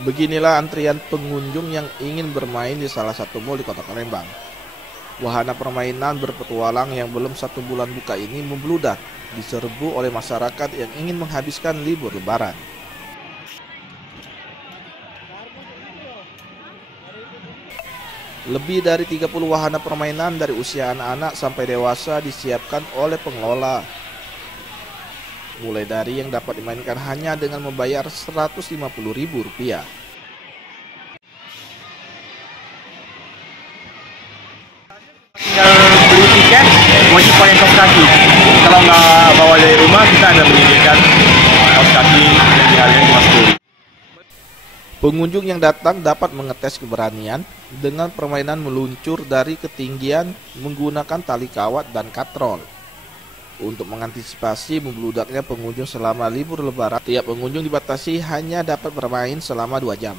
Beginilah antrian pengunjung yang ingin bermain di salah satu mal di kota Palembang. Wahana permainan berpetualang yang belum 1 bulan buka ini membludak, diserbu oleh masyarakat yang ingin menghabiskan libur lebaran. Lebih dari 30 wahana permainan dari usia anak-anak sampai dewasa disiapkan oleh pengelola. Mulai dari yang dapat dimainkan hanya dengan membayar Rp150.000. Tinggal beli tiket, wajib pakai kaos kaki. Kalau nggak bawa dari rumah, kita ada menyediakan kaos kaki yang dihargai Rp5.000. Pengunjung yang datang dapat mengetes keberanian dengan permainan meluncur dari ketinggian menggunakan tali kawat dan katrol. Untuk mengantisipasi membludaknya pengunjung selama libur lebaran, tiap pengunjung dibatasi hanya dapat bermain selama 2 jam.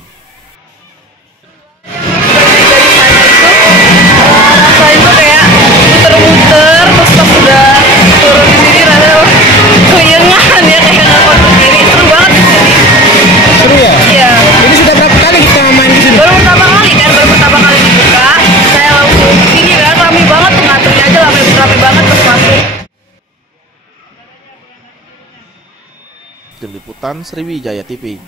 Rasain tuh kayak muter-muter, terus pas udah turun di sini rada keyengan ya, kayak ngangkut berdiri. Seru banget di sini. Seru ya? Iya. Ini sudah berapa kali kita main di sini? Baru pertama kali dibuka. Saya langsung ini kan rame banget tuh, ngantrinya aja rame banget pas masuk. Tim Liputan Sriwijaya TV.